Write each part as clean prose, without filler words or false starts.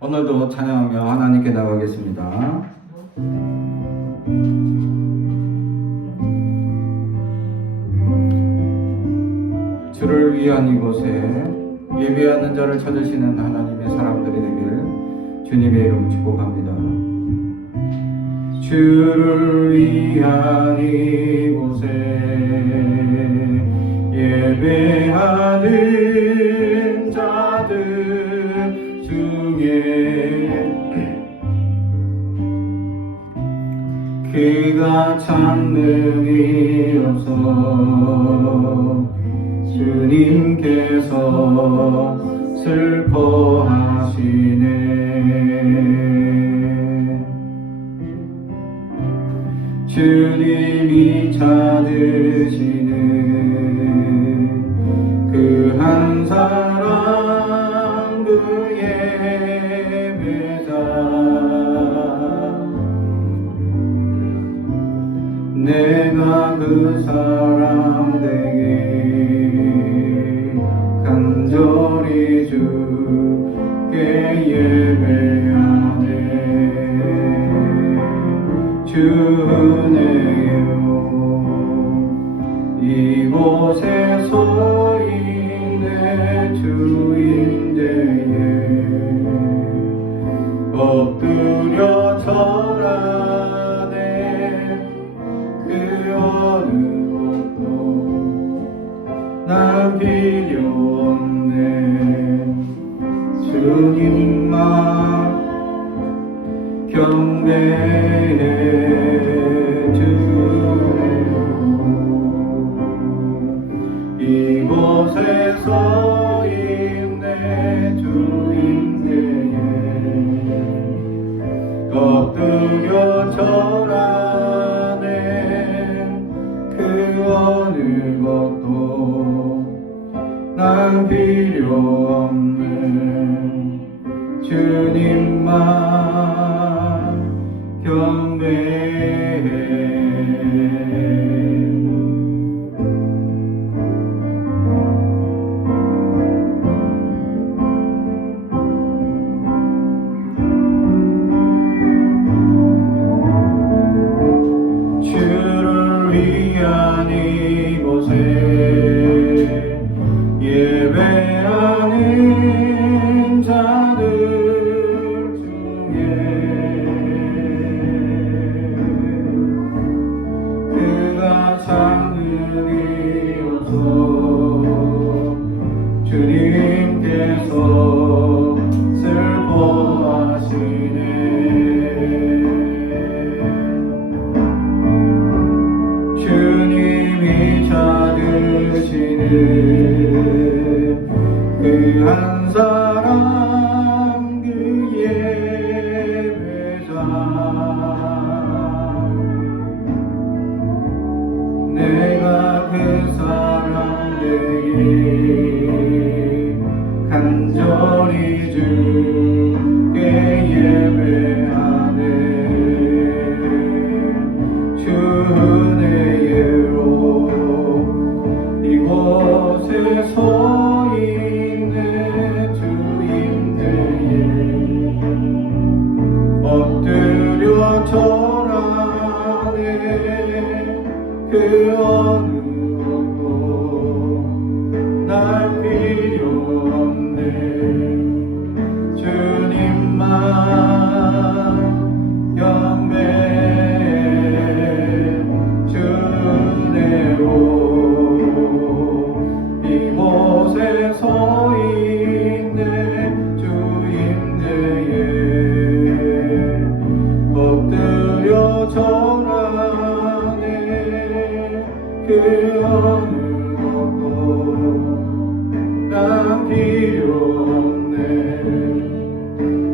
오늘도 찬양하며 하나님께 나가겠습니다. 주를 위한 이곳에 예배하는 자를 찾으시는 하나님의 사람들이 되길 주님의 이름으로 축복합니다. 주를 위한 이곳에 예배하는 자들 중에 그가 참능이 없어 주님께서 슬퍼하시네. 주님이 찾으시는 그 한 사람 그 예배자 내가 그 사람 되게 간절히 주께 예배하네. 주 은혜요 이곳에 서 있네. 주 임재에 엎드려 절하네. 그 어느 것도 난 필요 없네. 주님만 경배해. 이곳에 서 있네. 주 임재에 엎드려 절하네. 그 어느 것도 난 필요 없네. 주님만 경배해. 주를 위한 이곳에 예배하는 자들 중에 그가 참는이 없어 주님께서 슬퍼하시네. 주님이 찾으시는 그 한 사람 그 예배자 내가 그 사람 되게 간절히 주께 예배하네. 주 은혜로 이곳에 서 있네. 주 임재에 엎드려 절하네. 그 어느 것도 날 필요 없네. 주님만 경배해. 주 은혜로 이곳에 서 있네. 주 임재에 엎드려 절하네. 그 어느 것도 난 필요 없네.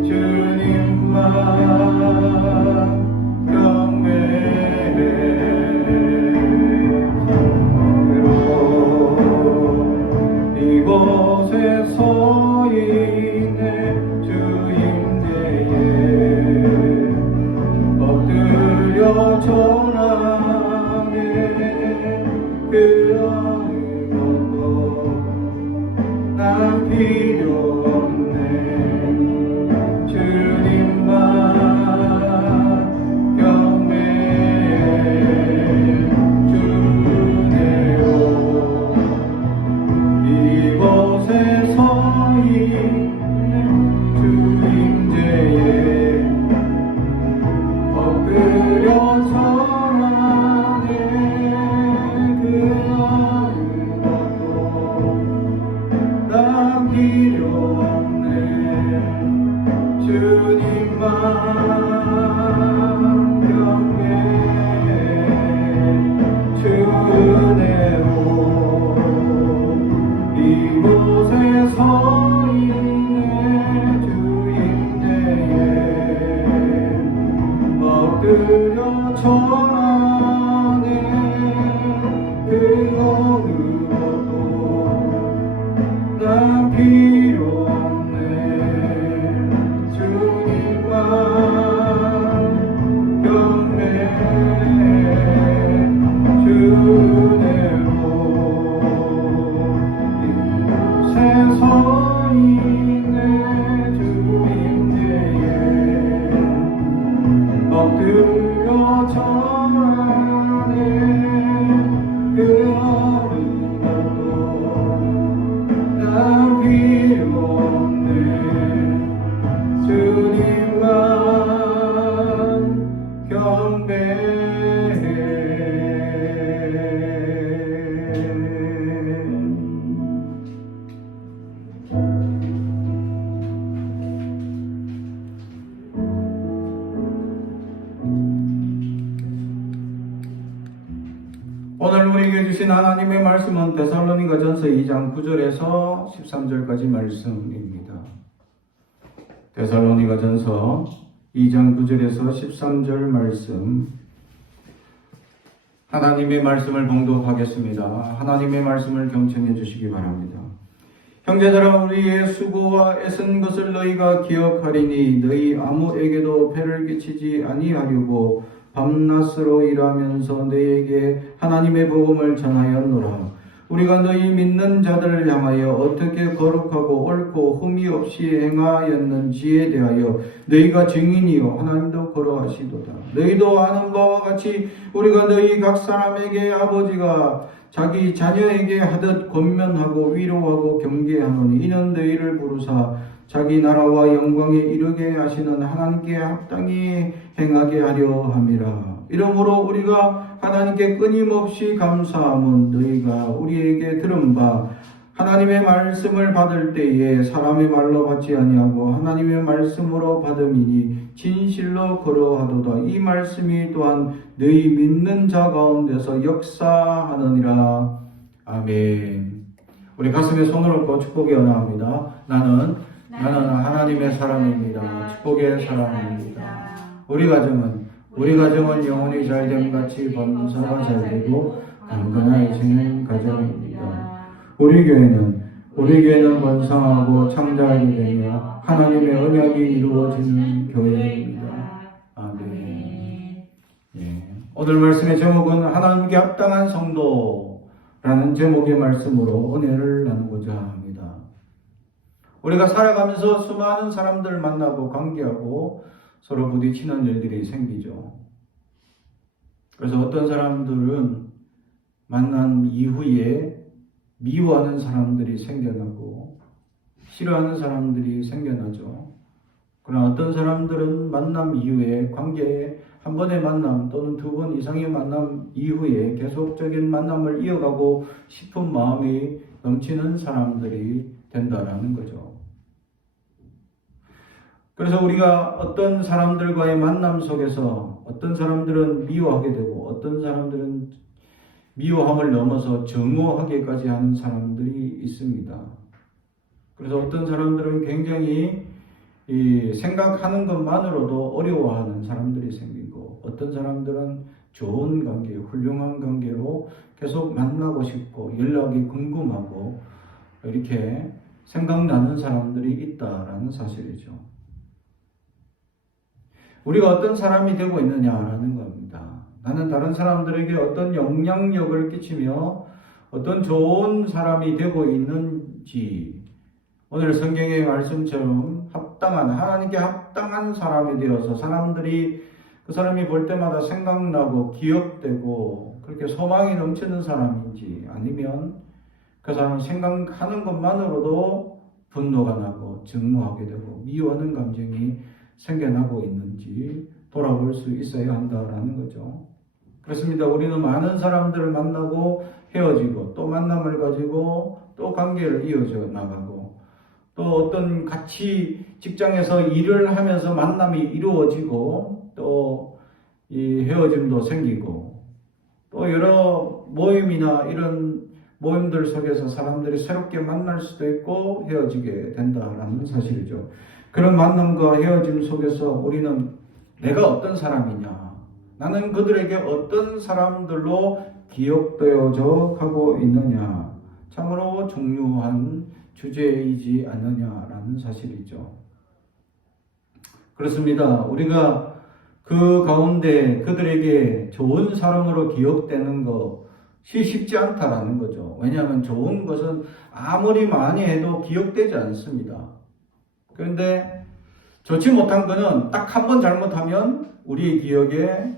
주님만 경배해. 이곳에 서 있네. 주 임재에 엎드려 절하네. 그 어느 것도 난 필요 없네. 주 오늘 우리에게 주신 하나님의 말씀은 데살로니가전서 2장 9절에서 13절까지 말씀입니다. 데살로니가전서 2장 9절에서 13절 말씀, 하나님의 말씀을 봉독하겠습니다. 하나님의 말씀을 경청해 주시기 바랍니다. 형제들아, 우리의 수고와 애쓴 것을 너희가 기억하리니 너희 아무에게도 폐를 끼치지 아니하려고 밤낮으로 일하면서 너희에게 하나님의 복음을 전하였노라. 우리가 너희 믿는 자들을 향하여 어떻게 거룩하고 옳고 흠이 없이 행하였는지에 대하여 너희가 증인이요 하나님도 거룩하시도다. 너희도 아는 바와 같이 우리가 너희 각 사람에게 아버지가 자기 자녀에게 하듯 권면하고 위로하고 경계하노니 이는 너희를 부르사 자기 나라와 영광에 이르게 하시는 하나님께 합당히 행하게 하려 함이라. 이러므로 우리가 하나님께 끊임없이 감사함은 너희가 우리에게 들은 바 하나님의 말씀을 받을 때에 사람의 말로 받지 아니하고 하나님의 말씀으로 받음이니 진실로 그러하도다. 이 말씀이 또한 너희 믿는 자 가운데서 역사하느니라. 아멘. 우리 가슴에 손을 얹고 축복의 언어합니다. 나는 하나님의 사람입니다. 축복의 사람입니다. 우리 가정은 영혼이 잘됨 같이 범사가 잘되고 강건해지는 가정입니다. 우리 교회는 번성하고 창대하게 되며 하나님의 언약이 이루어지는 교회입니다. 아멘. 예. 오늘 말씀의 제목은 하나님께 합당한 성도라는 제목의 말씀으로 은혜를 나누고자 합니다. 우리가 살아가면서 수많은 사람들 만나고 관계하고 서로 부딪히는 일들이 생기죠. 그래서 어떤 사람들은 만난 이후에 미워하는 사람들이 생겨나고 싫어하는 사람들이 생겨나죠. 그러나 어떤 사람들은 만남 이후에 관계에 한 번의 만남 또는 두 번 이상의 만남 이후에 계속적인 만남을 이어가고 싶은 마음이 넘치는 사람들이 된다라는 거죠. 그래서 우리가 어떤 사람들과의 만남 속에서 어떤 사람들은 미워하게 되고 어떤 사람들은 미워함을 넘어서 증오하게까지 하는 사람들이 있습니다. 그래서 어떤 사람들은 굉장히 생각하는 것만으로도 어려워하는 사람들이 생기고 어떤 사람들은 좋은 관계, 훌륭한 관계로 계속 만나고 싶고 연락이 궁금하고 이렇게 생각나는 사람들이 있다라는 사실이죠. 우리가 어떤 사람이 되고 있느냐라는 겁니다. 나는 다른 사람들에게 어떤 영향력을 끼치며 어떤 좋은 사람이 되고 있는지 오늘 성경의 말씀처럼 하나님께 합당한 사람이 되어서 사람들이 그 사람이 볼 때마다 생각나고 기억되고 그렇게 소망이 넘치는 사람인지 아니면 그 사람을 생각하는 것만으로도 분노가 나고 증오하게 되고 미워하는 감정이 생겨나고 있는지 돌아볼 수 있어야 한다라는 거죠. 그렇습니다. 우리는 많은 사람들을 만나고 헤어지고 또 만남을 가지고 또 관계를 이어져 나가고 또 어떤 같이 직장에서 일을 하면서 만남이 이루어지고 또 이 헤어짐도 생기고 또 여러 모임이나 이런 모임들 속에서 사람들이 새롭게 만날 수도 있고 헤어지게 된다라는 사실이죠. 그런 만남과 헤어짐 속에서 우리는 내가 어떤 사람이냐, 나는 그들에게 어떤 사람들로 기억되어져 가고 있느냐, 참으로 중요한 주제이지 않느냐라는 사실이죠. 그렇습니다. 우리가 그 가운데 그들에게 좋은 사람으로 기억되는 것이 쉽지 않다라는 거죠. 왜냐하면 좋은 것은 아무리 많이 해도 기억되지 않습니다. 그런데 좋지 못한 거는 딱 한 번 잘못하면 우리의 기억에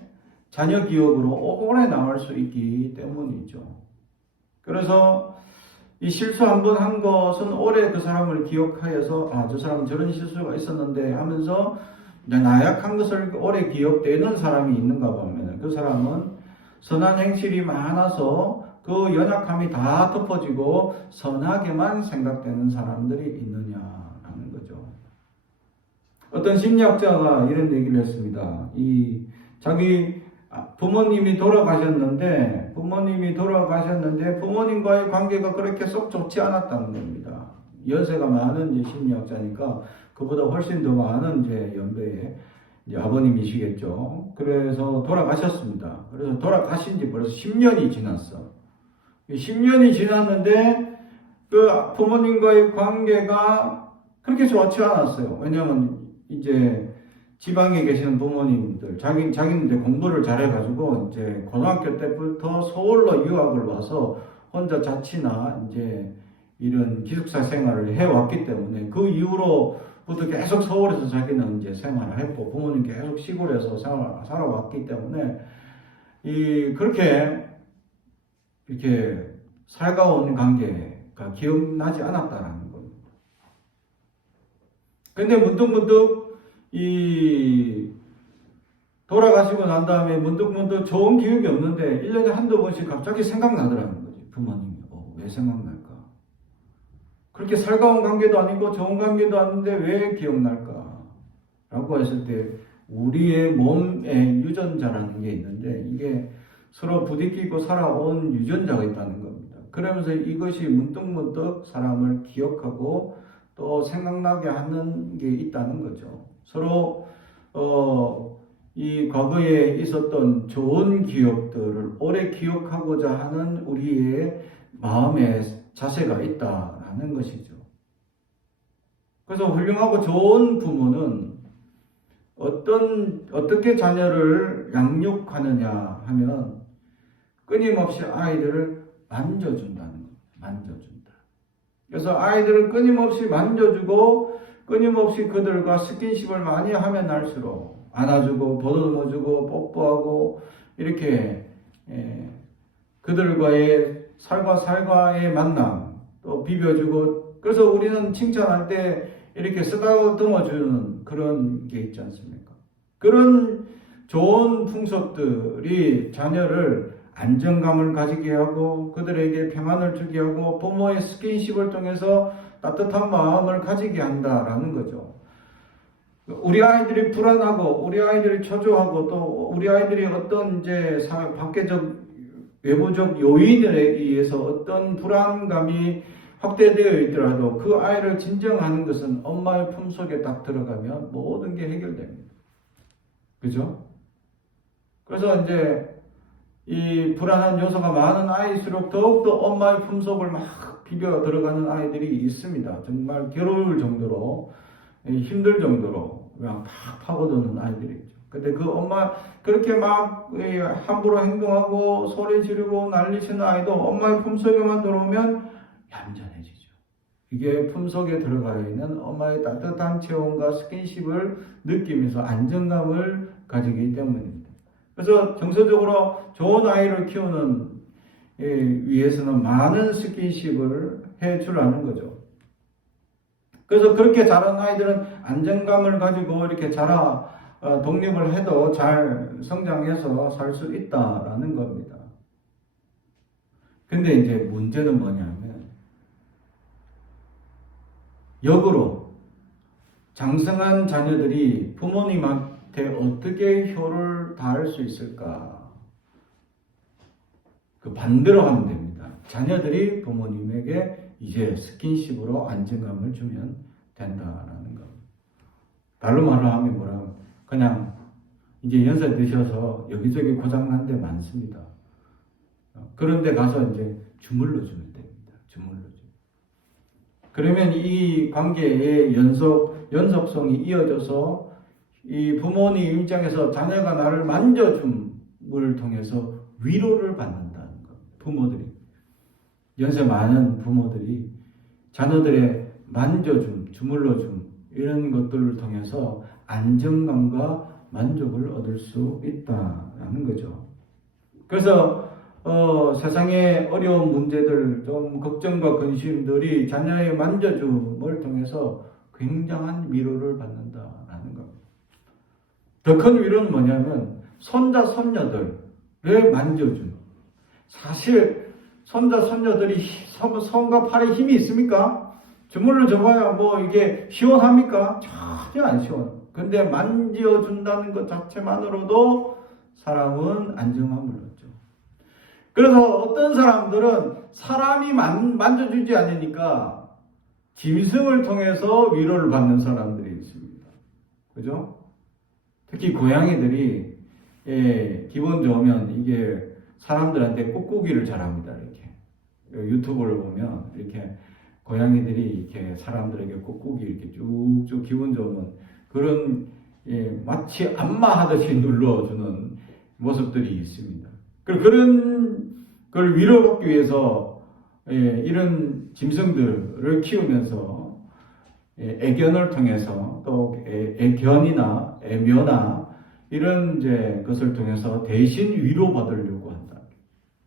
자녀 기억으로 오래 남을 수 있기 때문이죠. 그래서 이 실수 한 번 한 것은 오래 그 사람을 기억하여서 저 사람은 저런 실수가 있었는데 하면서 이제 나약한 것을 오래 기억되는 사람이 있는가 보면 그 사람은 선한 행실이 많아서 그 연약함이 다 덮어지고 선하게만 생각되는 사람들이 있느냐라는 거죠. 어떤 심리학자가 이런 얘기를 했습니다. 자기 부모님이 돌아가셨는데 부모님과의 관계가 그렇게 썩 좋지 않았다는 겁니다. 연세가 많은 이제 심리학자니까 그보다 훨씬 더 많은 이제 연배의 이제 아버님이시겠죠. 그래서 돌아가셨습니다. 그래서 돌아가신 지 벌써 10년이 지났어. 10년이 지났는데 그 부모님과의 관계가 그렇게 좋지 않았어요. 왜냐하면 이제 지방에 계시는 부모님들, 자기는 이제 공부를 잘해가지고 이제 고등학교 때부터 서울로 유학을 와서 혼자 자취나 이제 이런 기숙사 생활을 해왔기 때문에 그 이후로부터 계속 서울에서 자기는 이제 생활을 했고 부모님 계속 시골에서 살아왔기 때문에 그렇게 이렇게 살가운 관계가 기억나지 않았다라는 겁니다. 근데 문득 돌아가시고 난 다음에 문득 좋은 기억이 없는데 1년에 한두 번씩 갑자기 생각나더라는 거지. 부모님이 왜 생각날까? 그렇게 살가운 관계도 아니고 좋은 관계도 아닌데 왜 기억날까? 라고 했을 때 우리의 몸의 유전자라는 게 있는데 이게 서로 부딪히고 살아온 유전자가 있다는 겁니다. 그러면서 이것이 문득 사람을 기억하고 또 생각나게 하는 게 있다는 거죠. 서로 이 과거에 있었던 좋은 기억들을 오래 기억하고자 하는 우리의 마음의 자세가 있다라는 것이죠. 그래서 훌륭하고 좋은 부모는 어떻게 자녀를 양육하느냐 하면 끊임없이 아이들을 만져준다는 겁니다. 만져준다. 그래서 아이들을 끊임없이 만져주고 끊임없이 그들과 스킨십을 많이 하면 할수록 안아주고 보듬어주고 뽀뽀하고 이렇게 그들과의 살과의 만남 또 비벼주고 그래서 우리는 칭찬할 때 이렇게 쓰다듬어주는 그런 게 있지 않습니까? 그런 좋은 풍습들이 자녀를 안정감을 가지게 하고 그들에게 평안을 주게 하고 부모의 스킨십을 통해서 따뜻한 마음을 가지게 한다라는 거죠. 우리 아이들이 불안하고 우리 아이들이 초조하고 또 우리 아이들이 어떤 이제 밖에적 외부적 요인에 의해서 어떤 불안감이 확대되어 있더라도 그 아이를 진정하는 것은 엄마의 품속에 딱 들어가면 모든 게 해결됩니다. 그죠? 그래서 이제 이 불안한 요소가 많은 아이일수록 더욱더 엄마의 품속을 막 비벼 들어가는 아이들이 있습니다. 정말 괴로울 정도로 힘들 정도로 그냥 팍 파고드는 아이들이 있죠. 근데 그 엄마 그렇게 막 함부로 행동하고 소리 지르고 난리치는 아이도 엄마의 품속에만 들어오면 얌전해지죠. 이게 품속에 들어가 있는 엄마의 따뜻한 체온과 스킨십을 느끼면서 안정감을 가지기 때문입니다. 그래서 정서적으로 좋은 아이를 키우는 위해서는 많은 스킨십을 해주라는 거죠. 그래서 그렇게 자란 아이들은 안정감을 가지고 이렇게 독립을 해도 잘 성장해서 살 수 있다라는 겁니다. 근데 이제 문제는 뭐냐면 역으로 장성한 자녀들이 부모님한테 어떻게 효를 다할 수 있을까? 그 반대로 하면 됩니다. 자녀들이 부모님에게 이제 스킨십으로 안정감을 주면 된다라는 거. 다른 말로 하면 뭐라고? 그냥 이제 연세 드셔서 여기저기 고장난 데 많습니다. 그런데 가서 이제 주물러 주면 됩니다. 주물러 주면. 그러면 이 관계의 연속성이 이어져서 이 부모님 입장에서 자녀가 나를 만져줌을 통해서 위로를 받는다는 것. 부모들이. 연세 많은 부모들이 자녀들의 만져줌, 주물러줌 이런 것들을 통해서 안정감과 만족을 얻을 수 있다라는 거죠. 그래서 세상의 어려운 문제들, 좀 걱정과 근심들이 자녀의 만져줌을 통해서 굉장한 위로를 받는다라는 겁니다. 더 큰 위로는 뭐냐면 손자 손녀들을 만져주는. 사실 손자 손녀들이 손과 팔에 힘이 있습니까? 주물러 줘봐야 뭐 이게 시원합니까? 전혀 안 시원. 근데 만져준다는 것 자체만으로도 사람은 안정함을 얻죠. 그래서 어떤 사람들은 사람이 만져주지 않으니까 짐승을 통해서 위로를 받는 사람들이 있습니다. 그죠? 특히 고양이들이 기분 좋으면 이게 사람들한테 꾹꾹이를 잘합니다. 이렇게 유튜브를 보면 이렇게 고양이들이 이렇게 사람들에게 꾹꾹이 이렇게 쭉쭉 기분 좋으면 그런 마치 안마하듯이 눌러주는 모습들이 있습니다. 그런 걸 위로받기 위해서 이런 짐승들을 키우면서 애견을 통해서 또 애견이나 애묘나 이런 이제 것을 통해서 대신 위로받으려고 한다.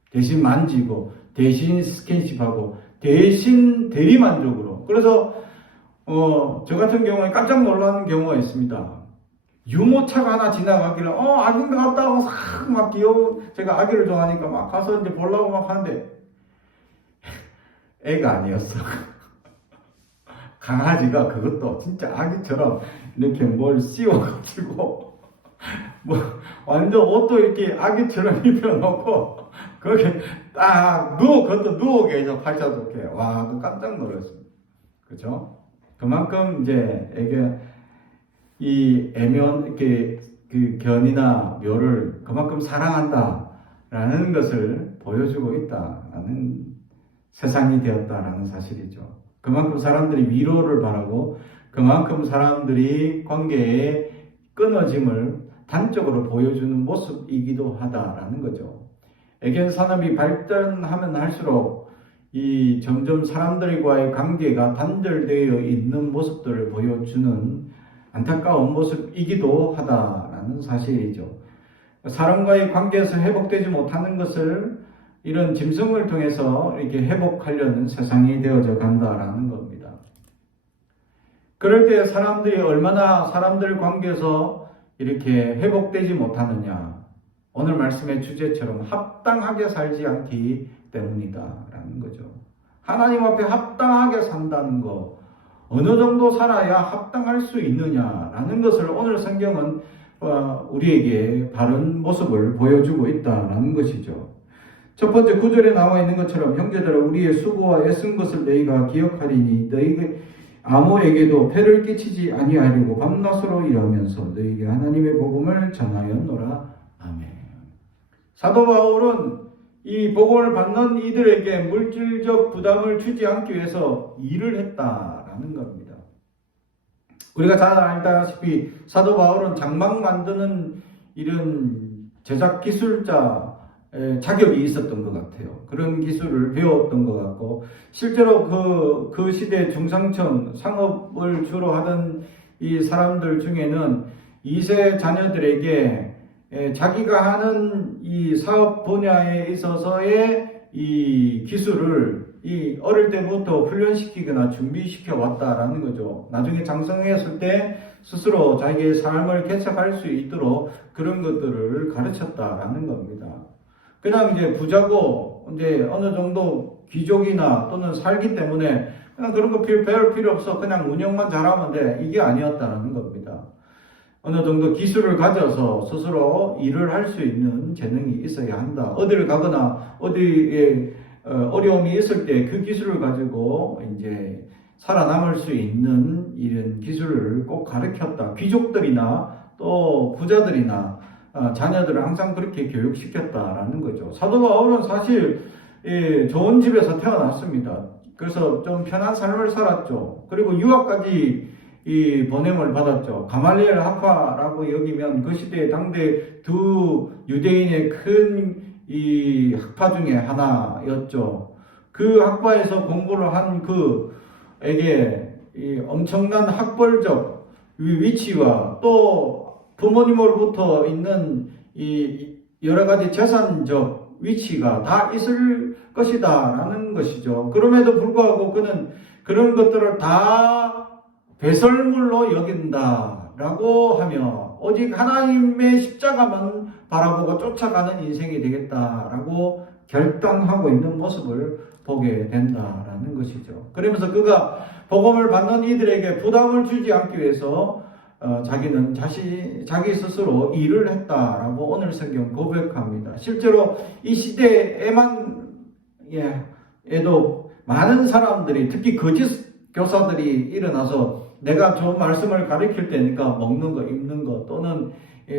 대신 만지고 대신 스킨십하고 대신 대리만족으로. 그래서 저 같은 경우에 깜짝 놀라는 경우가 있습니다. 유모차가 하나 지나가길래 아기가 갔다고 막 귀여워. 제가 아기를 좋아하니까 막 가서 이제 보려고 막 하는데 애가 아니었어. 강아지가 그것도 진짜 아기처럼 이렇게 뭘 씌워가지고 뭐 완전 옷도 이렇게 아기처럼 입혀놓고 거기 딱 그것도 누워 계셔. 팔자 좋게. 와, 깜짝 놀랐습니다. 그죠? 그만큼 이제 이 이렇게 그 견이나 묘를 그만큼 사랑한다라는 것을 보여주고 있다라는 세상이 되었다라는 사실이죠. 그만큼 사람들이 위로를 바라고 그만큼 사람들이 관계의 끊어짐을 단적으로 보여주는 모습이기도 하다라는 거죠. 애견 산업이 발전하면 할수록 이 점점 사람들과의 관계가 단절되어 있는 모습들을 보여주는 안타까운 모습이기도 하다라는 사실이죠. 사람과의 관계에서 회복되지 못하는 것을 이런 짐승을 통해서 이렇게 회복하려는 세상이 되어져 간다라는 겁니다. 그럴 때 사람들이 얼마나 사람들 관계에서 이렇게 회복되지 못하느냐. 오늘 말씀의 주제처럼 합당하게 살지 않기 때문이다라는 거죠. 하나님 앞에 합당하게 산다는 거, 어느 정도 살아야 합당할 수 있느냐라는 것을 오늘 성경은 우리에게 바른 모습을 보여주고 있다라는 것이죠. 첫 번째 구절에 나와 있는 것처럼 형제들아 우리의 수고와 애쓴 것을 너희가 기억하리니 너희가 아무에게도 폐를 끼치지 아니하려고 밤낮으로 일하면서 너희에게 하나님의 복음을 전하였노라. 아멘. 사도 바울은 이 복음을 받는 이들에게 물질적 부담을 주지 않기 위해서 일을 했다라는 겁니다. 우리가 잘 알다시피 사도 바울은 장막 만드는 이런 제작 기술자 자격이 있었던 것 같아요. 그런 기술을 배웠던 것 같고 실제로 그 시대 중상층 상업을 주로 하던 이 사람들 중에는 2세 자녀들에게 자기가 하는 이 사업 분야에 있어서의 이 기술을 이 어릴 때부터 훈련시키거나 준비시켜 왔다라는 거죠. 나중에 장성했을 때 스스로 자기의 삶을 개척할 수 있도록 그런 것들을 가르쳤다라는 겁니다. 그냥 이제 부자고 이제 어느 정도 귀족이나 또는 살기 때문에 그냥 그런 거 배울 필요 없어. 그냥 운영만 잘하면 돼. 이게 아니었다는 겁니다. 어느 정도 기술을 가져서 스스로 일을 할 수 있는 재능이 있어야 한다. 어디를 가거나 어디에 어려움이 있을 때 그 기술을 가지고 이제 살아남을 수 있는 이런 기술을 꼭 가르쳤다. 귀족들이나 또 부자들이나 자녀들을 항상 그렇게 교육시켰다라는 거죠. 사도 바울은 사실 좋은 집에서 태어났습니다. 그래서 좀 편한 삶을 살았죠. 그리고 유학까지 보냄을 받았죠. 가말리엘 학파라고 여기면 그 시대의 당대 두 유대인의 큰 이 학파 중에 하나였죠. 그 학파에서 공부를 한 그에게 이 엄청난 학벌적 위치와 또 부모님으로부터 있는 이 여러 가지 재산적 위치가 다 있을 것이다라는 것이죠. 그럼에도 불구하고 그는 그런 것들을 다 배설물로 여긴다라고 하며 오직 하나님의 십자가만 바라보고 쫓아가는 인생이 되겠다라고 결단하고 있는 모습을 보게 된다라는 것이죠. 그러면서 그가 복음을 받는 이들에게 부담을 주지 않기 위해서 자기는 자기 스스로 일을 했다라고 오늘 성경 고백합니다. 실제로 이 시대에만 에도 많은 사람들이, 특히 거짓 교사들이 일어나서 내가 좋은 말씀을 가르칠 때니까 먹는 거, 입는 거, 또는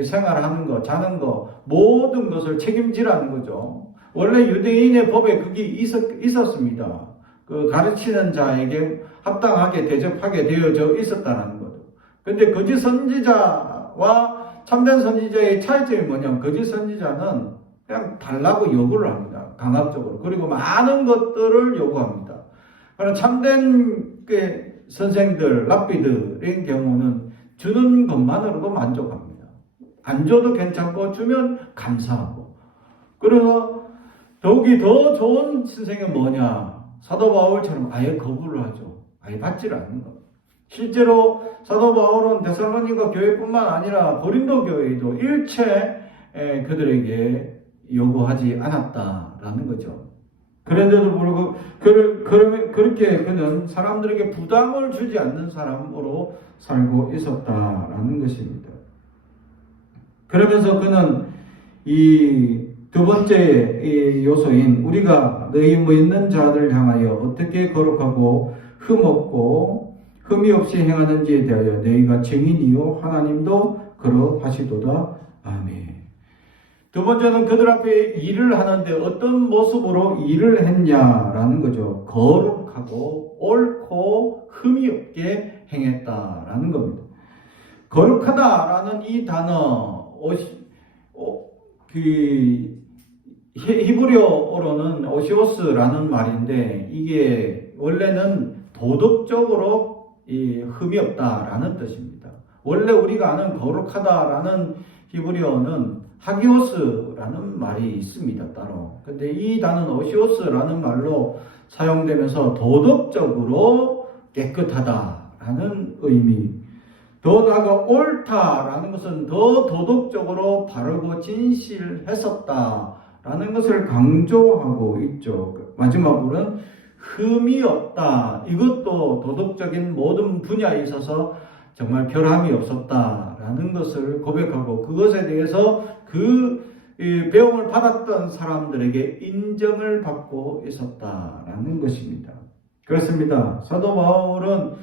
생활하는 거, 자는 거, 모든 것을 책임지라는 거죠. 원래 유대인의 법에 그게 있었습니다. 그 가르치는 자에게 합당하게 대접하게 되어져 있었다는 거죠. 근데 거짓 선지자와 참된 선지자의 차이점이 뭐냐면, 거짓 선지자는 그냥 달라고 요구를 합니다. 강압적으로. 그리고 많은 것들을 요구합니다. 그러나 참된 선생들, 랍비들의 경우는 주는 것만으로도 만족합니다. 안 줘도 괜찮고 주면 감사하고. 그래서 더욱이 더 좋은 선생은 뭐냐? 사도 바울처럼 아예 거부를 하죠. 아예 받지를 않는 겁니다. 실제로 사도 바울은 데살로니가 교회뿐만 아니라 고린도 교회도 일체 그들에게 요구하지 않았다라는 거죠. 그런데도 불구하고 그렇게 그는 사람들에게 부담을 주지 않는 사람으로 살고 있었다라는 것입니다. 그러면서 그는 이 두 번째 요소인 우리가 너희 믿는 자들 향하여 어떻게 거룩하고 흠없고 흠이 없이 행하는지에 대하여 너희가 증인이요 하나님도 그러하시도다. 아멘. 두 번째는 그들 앞에 일을 하는데 어떤 모습으로 일을 했냐라는 거죠. 거룩하고 옳고 흠이 없게 행했다라는 겁니다. 거룩하다라는 이 단어, 히브리어로는 오시오스라는 말인데, 이게 원래는 도덕적으로 흠이 없다라는 뜻입니다. 원래 우리가 아는 거룩하다라는 히브리어는 하기오스라는 말이 있습니다, 따로. 근데 이 단어는 오시오스라는 말로 사용되면서 도덕적으로 깨끗하다라는 의미. 더 나아가 옳다라는 것은 더 도덕적으로 바르고 진실했었다라는 것을 강조하고 있죠. 마지막으로는 흠이 없다. 이것도 도덕적인 모든 분야에 있어서 정말 결함이 없었다라는 것을 고백하고, 그것에 대해서 그 배움을 받았던 사람들에게 인정을 받고 있었다라는 것입니다. 그렇습니다. 사도 바울은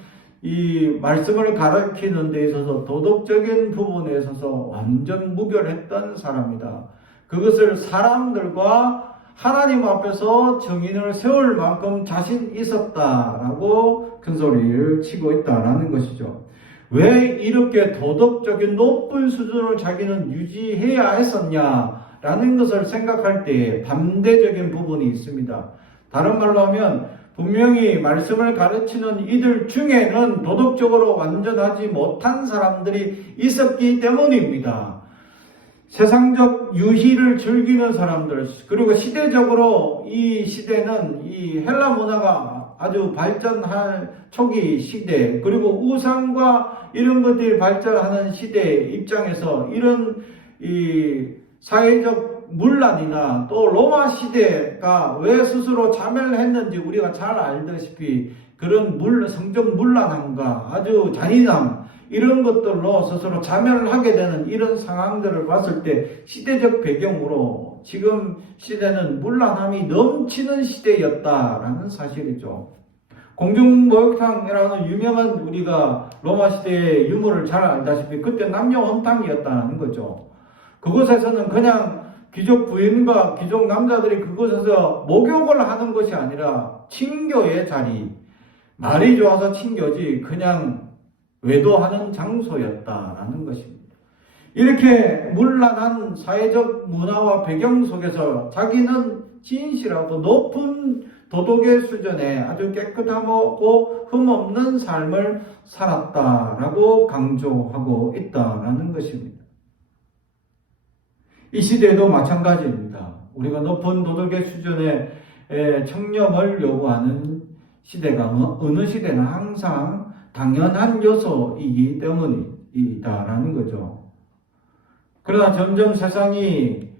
이 말씀을 가르치는 데 있어서 도덕적인 부분에 있어서 완전 무결했던 사람이다. 그것을 사람들과 하나님 앞에서 정인을 세울 만큼 자신 있었다라고 큰 소리를 치고 있다라는 것이죠. 왜 이렇게 도덕적인 높은 수준을 자기는 유지해야 했었냐라는 것을 생각할 때 반대적인 부분이 있습니다. 다른 말로 하면 분명히 말씀을 가르치는 이들 중에는 도덕적으로 완전하지 못한 사람들이 있었기 때문입니다. 세상적 유희를 즐기는 사람들, 그리고 시대적으로 이 시대는 이 헬라 문화가 아주 발전할 초기 시대, 그리고 우상과 이런 것들이 발전하는 시대 입장에서 이런 이 사회적 문란이나 또 로마 시대가 왜 스스로 자멸을 했는지 우리가 잘 알다시피 그런 성적 문란함과 아주 잔인함, 이런 것들로 스스로 자멸을 하게 되는 이런 상황들을 봤을 때 시대적 배경으로 지금 시대는 문란함이 넘치는 시대였다라는 사실이죠. 공중목욕탕이라는 유명한, 우리가 로마 시대의 유물을 잘 알다시피 그때 남녀 혼탕이었다는 거죠. 그곳에서는 그냥 귀족 부인과 귀족 남자들이 그곳에서 목욕을 하는 것이 아니라 친교의 자리, 말이 좋아서 친교지 그냥 외도하는 장소였다라는 것입니다. 이렇게 문란한 사회적 문화와 배경 속에서 자기는 진실하고 높은 도덕의 수준에 아주 깨끗하고 흠없는 삶을 살았다라고 강조하고 있다라는 것입니다. 이 시대도 마찬가지입니다. 우리가 높은 도덕의 수준의 청렴을 요구하는 시대가 어느 시대나 항상 당연한 요소이기 때문이다라는 거죠. 그러나 점점 세상이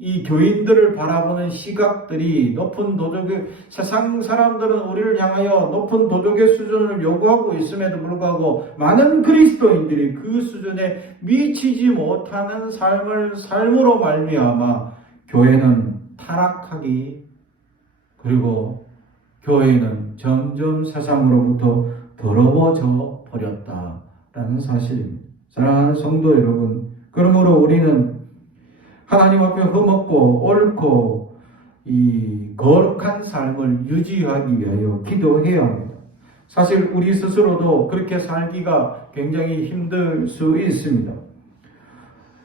이 교인들을 바라보는 시각들이 높은 도덕의, 세상 사람들은 우리를 향하여 높은 도덕의 수준을 요구하고 있음에도 불구하고 많은 그리스도인들이 그 수준에 미치지 못하는 삶으로 말미암아 교회는 타락하기, 그리고 교회는 점점 세상으로부터 더러워져 버렸다라는 사실입니다. 사랑하는 성도 여러분, 그러므로 우리는 하나님 앞에 흠없고 옳고 이 거룩한 삶을 유지하기 위하여 기도해야 합니다. 사실 우리 스스로도 그렇게 살기가 굉장히 힘들 수 있습니다.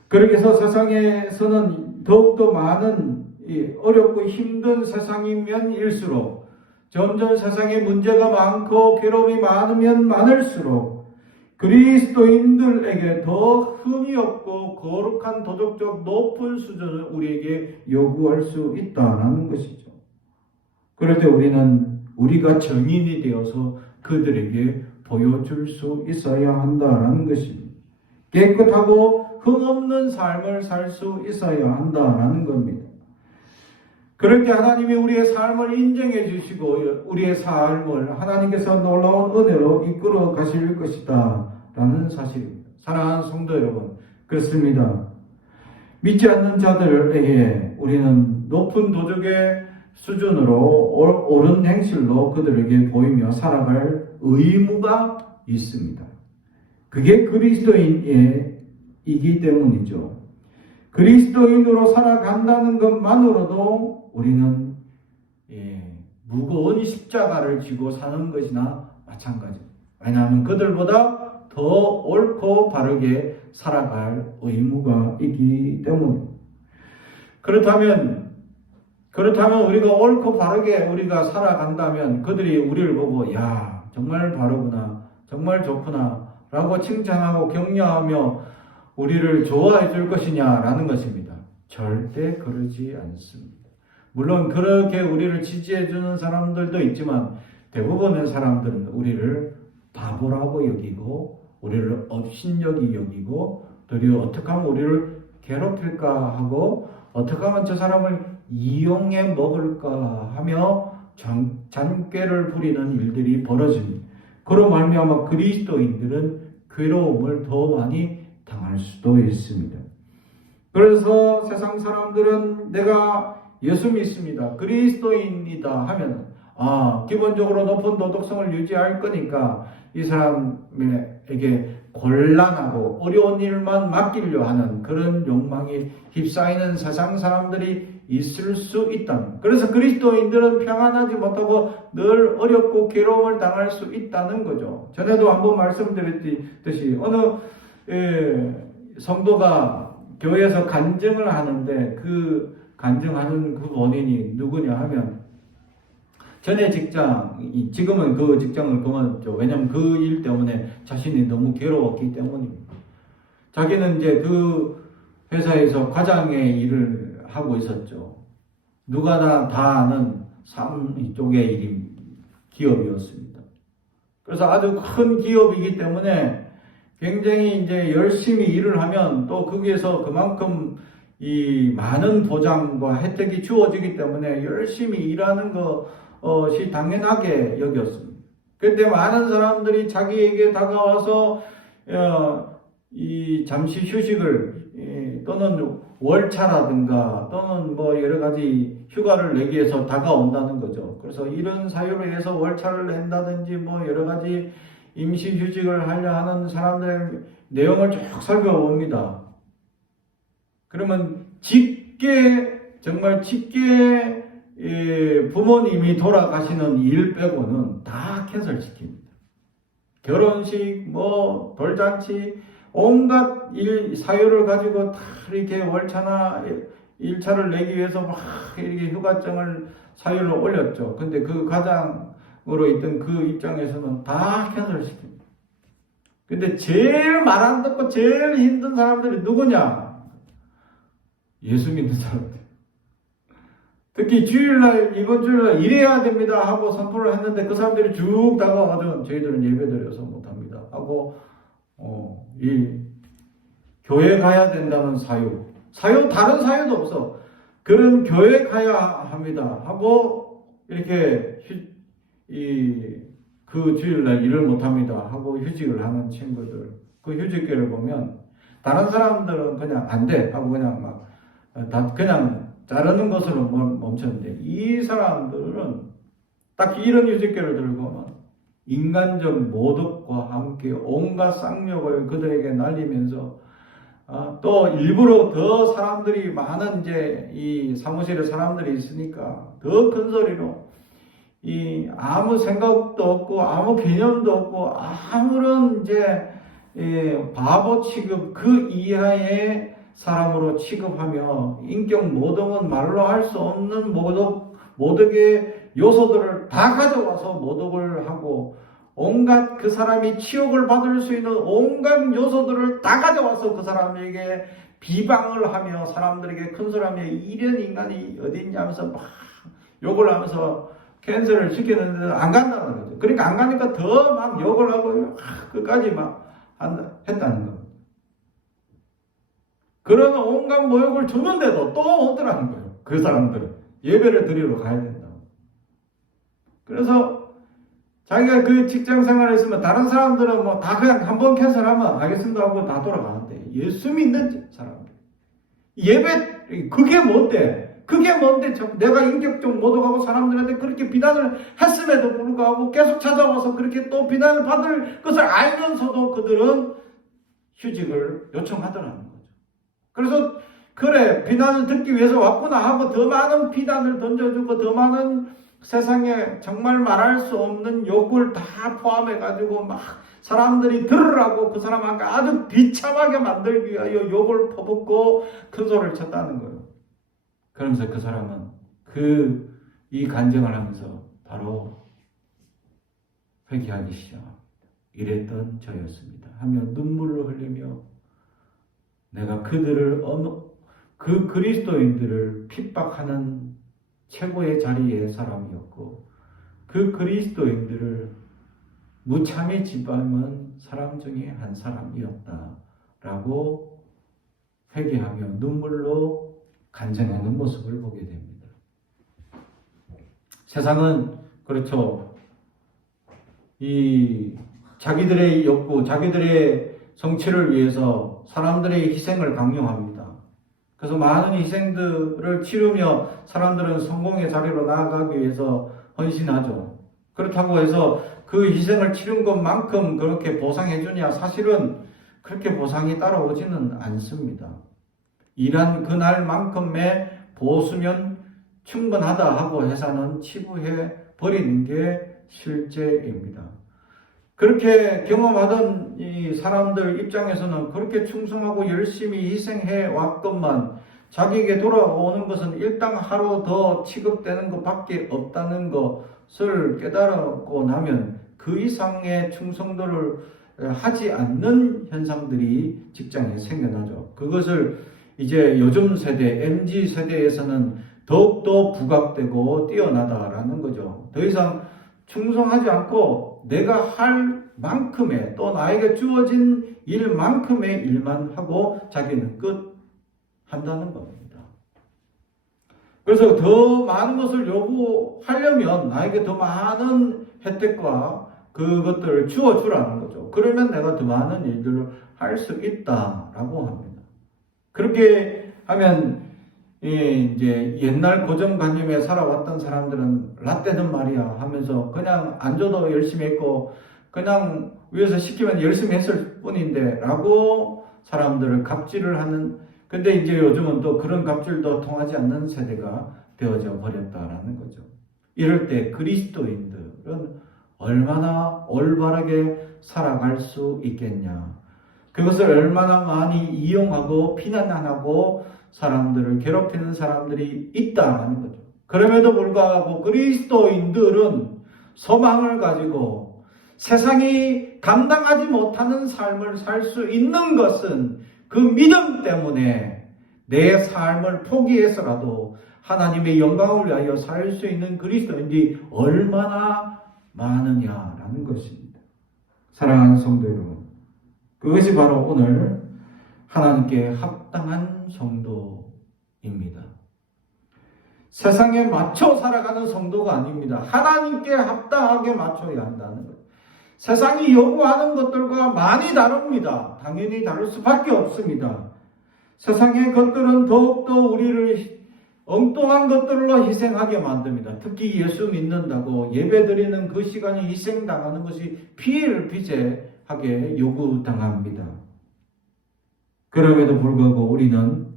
그렇게 해서 세상에서는 더욱더 많은 어렵고 힘든 세상이면일수록 점점 세상에 문제가 많고 괴로움이 많으면 많을수록 그리스도인들에게 더 흠이 없고 거룩한 도덕적 높은 수준을 우리에게 요구할 수 있다는 것이죠. 그럴 때 우리는 우리가 증인이 되어서 그들에게 보여줄 수 있어야 한다는 것입니다. 깨끗하고 흠없는 삶을 살 수 있어야 한다는 겁니다. 그럴 때 하나님이 우리의 삶을 인정해 주시고 우리의 삶을 하나님께서 놀라운 은혜로 이끌어 가실 것이다 라는 사실입니다. 사랑하는 성도 여러분, 그렇습니다. 믿지 않는 자들에게 우리는 높은 도덕의 수준으로 옳은 행실로 그들에게 보이며 살아갈 의무가 있습니다. 그게 그리스도인이기 때문이죠. 그리스도인으로 살아간다는 것만으로도 우리는 무거운 십자가를 지고 사는 것이나 마찬가지입니다. 왜냐하면 그들보다 더 옳고 바르게 살아갈 의무가 있기 때문입니다. 그렇다면 우리가 옳고 바르게 우리가 살아간다면 그들이 우리를 보고 야 정말 바르구나, 정말 좋구나 라고 칭찬하고 격려하며 우리를 좋아해 줄 것이냐라는 것입니다. 절대 그러지 않습니다. 물론 그렇게 우리를 지지해 주는 사람들도 있지만 대부분의 사람들은 우리를 바보라고 여기고 우리를 업신여기 여기고 도리어 어떻게 하면 우리를 괴롭힐까 하고 어떻게 하면 저 사람을 이용해 먹을까 하며 잔꾀를 부리는 일들이 벌어집니다. 그로 말미암아 그리스도인들은 괴로움을 더 많이 당할 수도 있습니다. 그래서 세상 사람들은 내가 예수 믿습니다, 그리스도인이다 하면 기본적으로 높은 도덕성을 유지할 거니까 이 사람에게 곤란하고 어려운 일만 맡기려 하는 그런 욕망이 휩싸이는 세상 사람들이 있을 수 있다. 그래서 그리스도인들은 평안하지 못하고 늘 어렵고 괴로움을 당할 수 있다는 거죠. 전에도 한번 말씀드렸듯이 어느 성도가 교회에서 간증을 하는데 그 간증하는 그 본인이 누구냐 하면 전에 직장, 지금은 그 직장을 그만뒀죠. 왜냐하면 그 일 때문에 자신이 너무 괴로웠기 때문입니다. 자기는 이제 그 회사에서 과장의 일을 하고 있었죠. 누가 다 아는 이쪽의 기업이었습니다. 그래서 아주 큰 기업이기 때문에 굉장히 이제 열심히 일을 하면 또 거기에서 그만큼 이 많은 보장과 혜택이 주어지기 때문에 열심히 일하는 것이 당연하게 여겼습니다. 그때 많은 사람들이 자기에게 다가와서 이 잠시 휴식을 또는 월차라든가 또는 뭐 여러 가지 휴가를 내기 위해서 다가온다는 거죠. 그래서 이런 사유로 해서 월차를 낸다든지 뭐 여러 가지 임시 휴직을 하려 하는 사람들의 내용을 쭉 살펴봅니다. 그러면 정말 짙게 부모님이 돌아가시는 일 빼고는 다 캔슬시킵니다. 결혼식, 뭐 돌잔치, 온갖 사유를 가지고 다 이렇게 월차나 일차를 내기 위해서 막 이렇게 휴가증을 사유를 올렸죠. 근데 그 가장으로 있던 그 입장에서는 다 캔슬시킵니다. 근데 제일 말 안 듣고 제일 힘든 사람들이 누구냐? 예수 믿는 사람들. 특히 이번 주일날 일해야 됩니다 하고 선포를 했는데 그 사람들이 쭉 다가와가지고 저희들은 예배드려서 못합니다 하고 이 교회 가야 된다는 사유, 다른 사유도 없어. 그런 교회 가야 합니다 하고 이렇게 그 주일날 일을 못합니다 하고 휴직을 하는 친구들, 그 휴직계를 보면 다른 사람들은 그냥 안 돼 하고 그냥 막 그냥 자르는 것으로 멈췄는데, 이 사람들은 딱 이런 휴직계를 들고 인간적 모독과 함께 온갖 쌍욕을 그들에게 날리면서 또 일부러 더 사람들이 많은 이제 이 사무실에 사람들이 있으니까 더 큰 소리로 아무 생각도 없고 아무 개념도 없고 아무런 이제 바보 취급 그 이하의 사람으로 취급하며 인격 모독은 말로 할 수 없는 모독의 요소들을 다 가져와서 모독을 하고 온갖 그 사람이 치욕을 받을 수 있는 온갖 요소들을 다 가져와서 그 사람에게 비방을 하며 사람들에게 큰소리하며 이런 인간이 어디 있냐 하면서 막 욕을 하면서 캔슬을 시키는데 안 간다는 거죠. 그러니까 안 가니까 더 막 욕을 하고 끝까지 막 했다는 겁니다. 그런 온갖 모욕을 주는데도 또 오더라는 거예요. 그 사람들은 예배를 드리러 가야 된다고. 그래서 자기가 그 직장 생활에 있으면 다른 사람들은 뭐 다 그냥 한번 캔슬하면 알겠습니다 하고 다 돌아가는데, 예수 믿는 사람들 예배 그게 뭔데? 내가 인격적 모독하고 사람들한테 그렇게 비난을 했음에도 불구하고 계속 찾아와서 그렇게 또 비난을 받을 것을 알면서도 그들은 휴직을 요청하더라는 거죠. 그래서 그래, 비난을 듣기 위해서 왔구나 하고 더 많은 비난을 던져주고 더 많은 세상에 정말 말할 수 없는 욕을 다 포함해가지고 막 사람들이 들으라고 그 사람한테 아주 비참하게 만들기 위하여 욕을 퍼붓고 큰 소리를 쳤다는 거예요. 그러면서 그 사람은 이 간증을 하면서 바로 회개하기 시작합니다. 이랬던 저였습니다 하며 눈물을 흘리며 내가 그 그리스도인들을 핍박하는 최고의 자리의 사람이었고 그 그리스도인들을 무참히 짓밟은 사람 중에 한 사람이었다라고 회개하며 눈물로 간증하는 모습을 보게 됩니다. 세상은 그렇죠. 자기들의 욕구, 자기들의 성취를 위해서 사람들의 희생을 강요합니다. 그래서 많은 희생들을 치르며 사람들은 성공의 자리로 나아가기 위해서 헌신하죠. 그렇다고 해서 그 희생을 치른 것만큼 그렇게 보상해 주냐? 사실은 그렇게 보상이 따라오지는 않습니다. 일한 그날만큼의 보수면 충분하다 하고 회사는 치부해 버리는 게 실제입니다. 그렇게 경험하던 이 사람들 입장에서는 그렇게 충성하고 열심히 희생해 왔건만 자기에게 돌아오는 것은 일당 하루 더 취급되는 것밖에 없다는 것을 깨달고 나면 그 이상의 충성도를 하지 않는 현상들이 직장에 생겨나죠. 그것을 이제 요즘 세대, MZ 세대에서는 더욱더 부각되고 뛰어나다라는 거죠. 더 이상 충성하지 않고 내가 할 만큼의 또 나에게 주어진 일만큼의 일만 하고 자기는 끝 한다는 겁니다. 그래서 더 많은 것을 요구하려면 나에게 더 많은 혜택과 그것들을 주어주라는 거죠. 그러면 내가 더 많은 일들을 할 수 있다라고 합니다. 그렇게 하면 이제 옛날 고정관념에 살아왔던 사람들은 라떼는 말이야 하면서 그냥 안 줘도 열심히 했고 그냥 위에서 시키면 열심히 했을 뿐인데 라고 사람들을 갑질을 하는, 근데 이제 요즘은 또 그런 갑질도 통하지 않는 세대가 되어져 버렸다라는 거죠. 이럴 때 그리스도인들은 얼마나 올바르게 살아갈 수 있겠냐. 그것을 얼마나 많이 이용하고 비난하고 사람들을 괴롭히는 사람들이 있다는 거죠. 그럼에도 불구하고 그리스도인들은 소망을 가지고 세상이 감당하지 못하는 삶을 살 수 있는 것은 그 믿음 때문에 내 삶을 포기해서라도 하나님의 영광을 위하여 살 수 있는 그리스도인들이 얼마나 많으냐라는 것입니다. 사랑하는 성도 여러분, 그것이 바로 오늘 하나님께 합당한 성도입니다. 세상에 맞춰 살아가는 성도가 아닙니다. 하나님께 합당하게 맞춰야 한다는 거예요. 세상이 요구하는 것들과 많이 다릅니다. 당연히 다를 수밖에 없습니다. 세상의 것들은 더욱더 우리를 엉뚱한 것들로 희생하게 만듭니다. 특히 예수 믿는다고 예배드리는 그 시간이 희생당하는 것이 비일비재하게 요구당합니다. 그럼에도 불구하고 우리는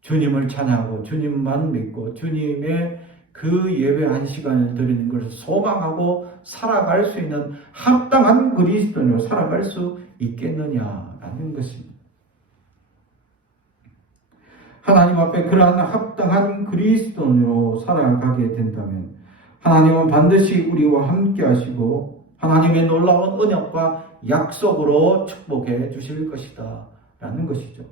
주님을 찬양하고 주님만 믿고 주님의 그 예배 한 시간을 드리는 것을 소망하고 살아갈 수 있는 합당한 그리스도인으로 살아갈 수 있겠느냐라는 것입니다. 하나님 앞에 그러한 합당한 그리스도인으로 살아가게 된다면 하나님은 반드시 우리와 함께 하시고 하나님의 놀라운 언약과 약속으로 축복해 주실 것이다 라는 것이죠.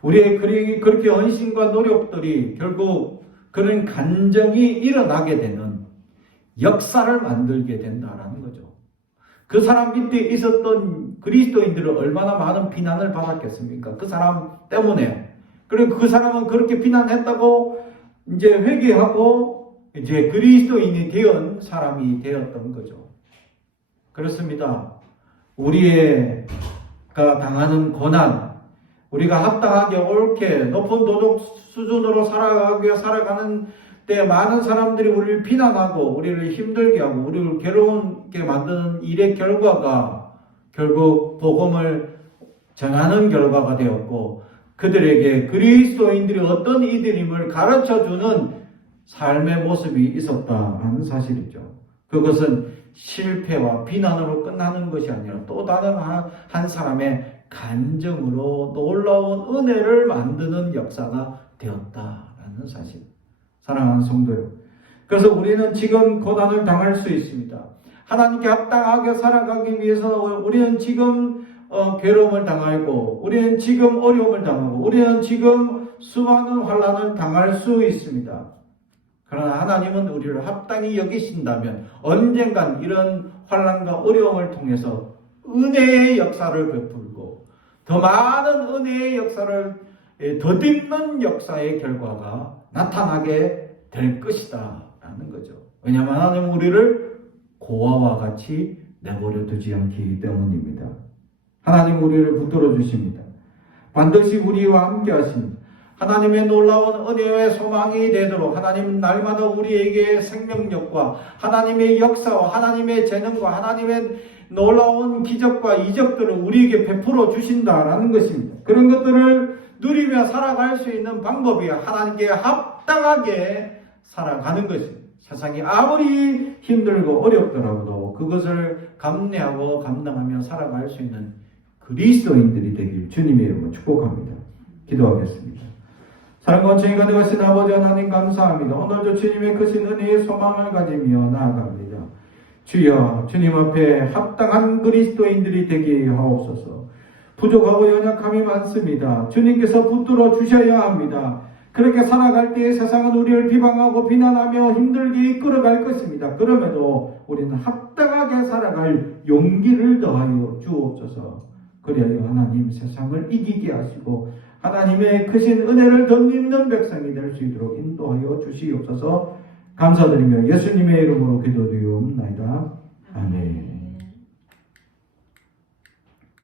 우리의 그렇게 헌신과 노력들이 결국 그런 간정이 일어나게 되는 역사를 만들게 된다라는 거죠. 그 사람 밑에 있었던 그리스도인들은 얼마나 많은 비난을 받았겠습니까? 그 사람 때문에. 그리고 그 사람은 그렇게 비난했다고 이제 회개하고 이제 그리스도인이 되은 사람이 되었던 거죠. 그렇습니다. 우리가 당하는 고난, 우리가 합당하게 옳게 높은 도덕 수준으로 살아가는 때 많은 사람들이 우리를 비난하고 우리를 힘들게 하고 우리를 괴롭게 만드는 일의 결과가 결국 복음을 전하는 결과가 되었고 그들에게 그리스도인들이 어떤 이들임을 가르쳐주는 삶의 모습이 있었다는 사실이죠. 그것은 실패와 비난으로 끝나는 것이 아니라 또 다른 한 사람의 간증으로 놀라운 은혜를 만드는 역사가 되었다라는 사실. 사랑하는 성도요. 그래서 우리는 지금 고난을 당할 수 있습니다. 하나님께 합당하게 살아가기 위해서는 우리는 지금 괴로움을 당하고 우리는 지금 어려움을 당하고 우리는 지금 수많은 환난을 당할 수 있습니다. 그러나 하나님은 우리를 합당히 여기신다면 언젠간 이런 환난과 어려움을 통해서 은혜의 역사를 베풀고 더 많은 은혜의 역사를 덧입는 역사의 결과가 나타나게 될 것이다 라는 거죠. 왜냐하면 하나님은 우리를 고아와 같이 내버려 두지 않기 때문입니다. 하나님 우리를 붙들어 주십니다. 반드시 우리와 함께 하십니다. 하나님의 놀라운 은혜의 소망이 되도록 하나님은 날마다 우리에게 생명력과 하나님의 역사와 하나님의 재능과 하나님의 놀라운 기적과 이적들을 우리에게 베풀어 주신다라는 것입니다. 그런 것들을 누리며 살아갈 수 있는 방법이 하나님께 합당하게 살아가는 것입니다. 세상이 아무리 힘들고 어렵더라도 그것을 감내하고 감당하며 살아갈 수 있는 그리스도인들이 되길 주님의 이름으로 축복합니다. 기도하겠습니다. 사랑과 원천이 가득하신 아버지 하나님 감사합니다. 오늘도 주님의 크신 은혜의 소망을 가지며 나아갑니다. 주여 주님 앞에 합당한 그리스도인들이 되게 하옵소서. 부족하고 연약함이 많습니다. 주님께서 붙들어 주셔야 합니다. 그렇게 살아갈 때에 세상은 우리를 비방하고 비난하며 힘들게 이끌어갈 것입니다. 그럼에도 우리는 합당하게 살아갈 용기를 더하여 주옵소서. 그래야 하나님 세상을 이기게 하시고 하나님의 크신 은혜를 덧입는 백성이 될 수 있도록 인도하여 주시옵소서. 감사드리며 예수님의 이름으로 기도드리옵나이다. 아멘.